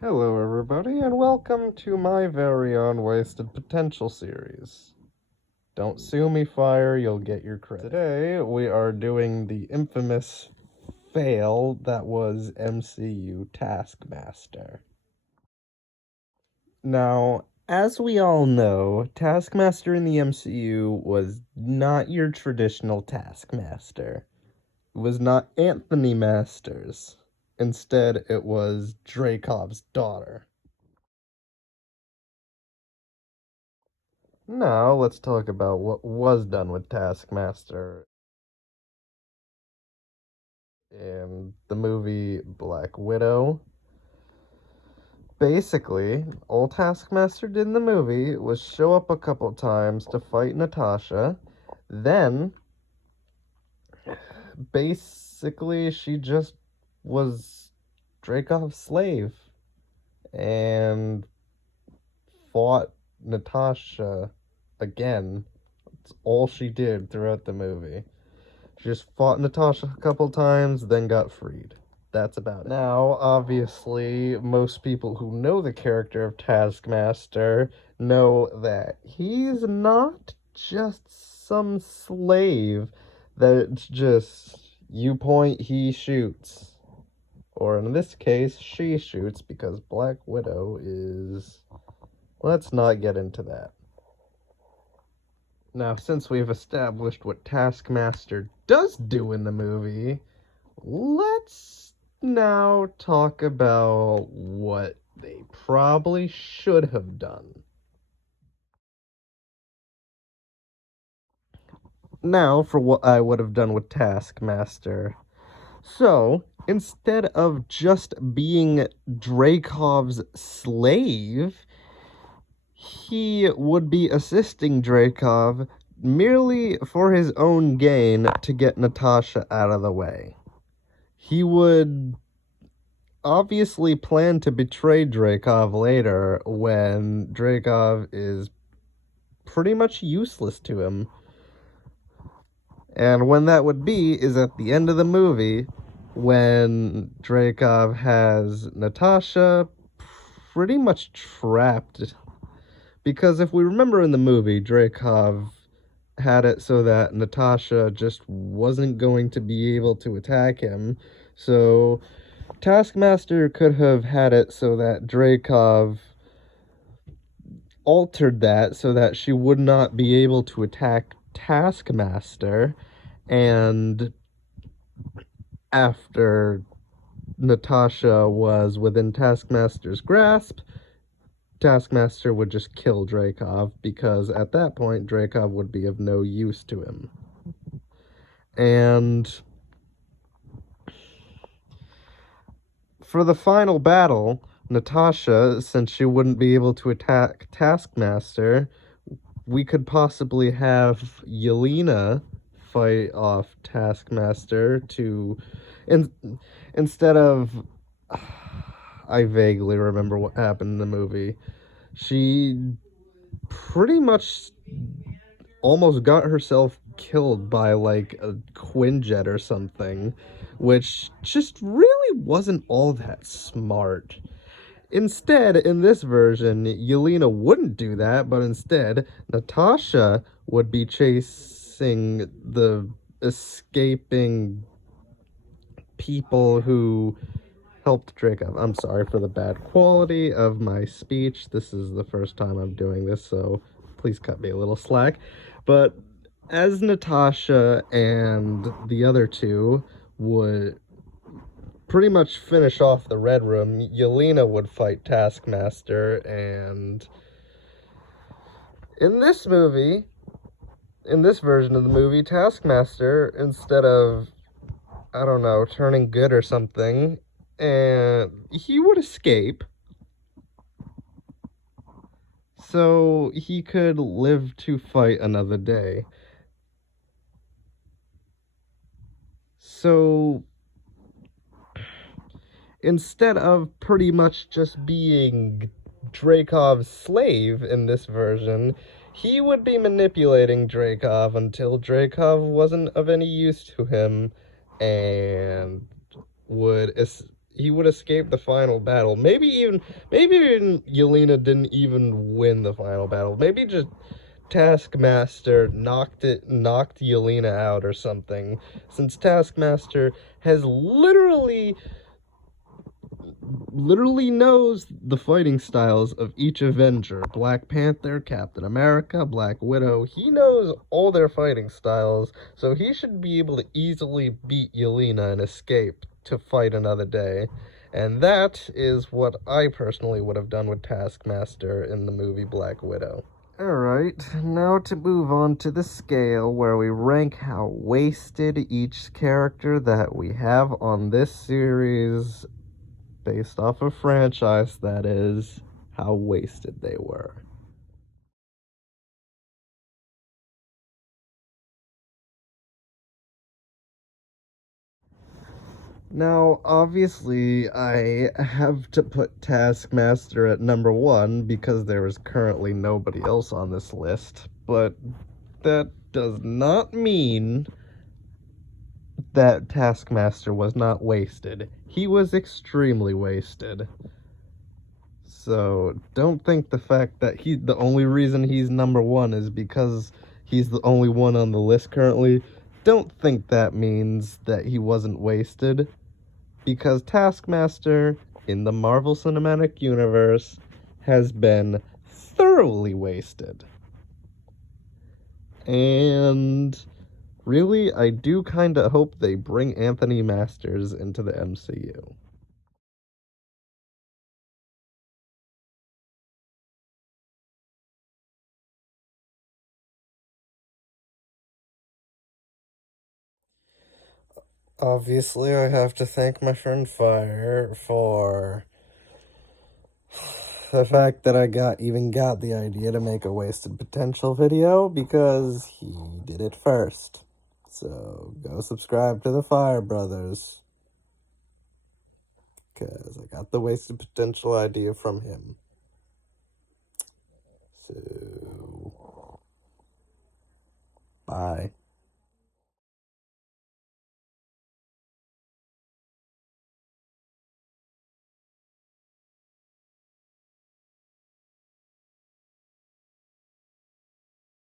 Hello everybody, and welcome to my very own Wasted Potential series. Don't sue me, Fire, you'll get your credit. Today, we are doing the infamous fail that was MCU Taskmaster. Now, as we all know, Taskmaster in the MCU was not your traditional Taskmaster. It was not Anthony Masters. Instead, it was Dracov's daughter. Now, let's talk about what was done with Taskmaster in the movie Black Widow. Basically, all Taskmaster did in the movie was show up a couple times to fight Natasha. Then, basically, she just was Dracov's slave and fought Natasha again. That's all she did throughout the movie. She just fought Natasha a couple times, then got freed. That's about it. Now, obviously, most people who know the character of Taskmaster know that he's not just some slave that's just you point, he shoots. Or in this case, she shoots because Black Widow is... Let's not get into that. Now, since we've established what Taskmaster does do in the movie, let's now talk about what they probably should have done. Now, for what I would have done with Taskmaster. So, instead of just being Dracov's slave, he would be assisting Dracov merely for his own gain to get Natasha out of the way. He would obviously plan to betray Dracov later when Dracov is pretty much useless to him. And when that would be is at the end of the movie when Dracov has Natasha pretty much trapped. Because if we remember in the movie, Dracov had it so that Natasha just wasn't going to be able to attack him. So Taskmaster could have had it so that Dracov altered that so that she would not be able to attack Taskmaster. And after Natasha was within Taskmaster's grasp, Taskmaster would just kill Dracov, because at that point, Dracov would be of no use to him. And for the final battle, Natasha, since she wouldn't be able to attack Taskmaster, we could possibly have Yelena fight off Taskmaster to... instead of... I vaguely remember what happened in the movie. She pretty much almost got herself killed by, like, a Quinjet or something, which just really wasn't all that smart. Instead, in this version, Yelena wouldn't do that, but instead, Natasha would be chasing the escaping people who helped Dracov. I'm sorry for the bad quality of my speech. This is the first time I'm doing this, so please cut me a little slack. But as Natasha and the other two would pretty much finish off the Red Room, Yelena would fight Taskmaster, and in this movie, in this version of the movie, Taskmaster, instead of, I don't know, turning good or something, and he would escape so he could live to fight another day. So instead of pretty much just being Dracov's slave in this version, he would be manipulating Dracov until Dracov wasn't of any use to him, and he would escape the final battle. Maybe even Yelena didn't even win the final battle. Maybe just Taskmaster knocked Yelena out or something. Since Taskmaster has literally knows the fighting styles of each Avenger. Black Panther, Captain America, Black Widow. He knows all their fighting styles, so he should be able to easily beat Yelena and escape to fight another day. And that is what I personally would have done with Taskmaster in the movie Black Widow. Alright, now to move on to the scale where we rank how wasted each character that we have on this series, based off a franchise, that is, how wasted they were. Now, obviously, I have to put Taskmaster at number one because there is currently nobody else on this list, but that does not mean that Taskmaster was not wasted. He was extremely wasted. So don't think the fact that the only reason he's number one is because he's the only one on the list currently. Don't think that means that he wasn't wasted, because Taskmaster in the Marvel Cinematic Universe has been thoroughly wasted. And really, I do kind of hope they bring Anthony Masters into the MCU. Obviously, I have to thank my friend Fire for the fact that I even got the idea to make a wasted potential video, because he did it first. So go subscribe to the Fire Brothers, because I got the wasted potential idea from him. So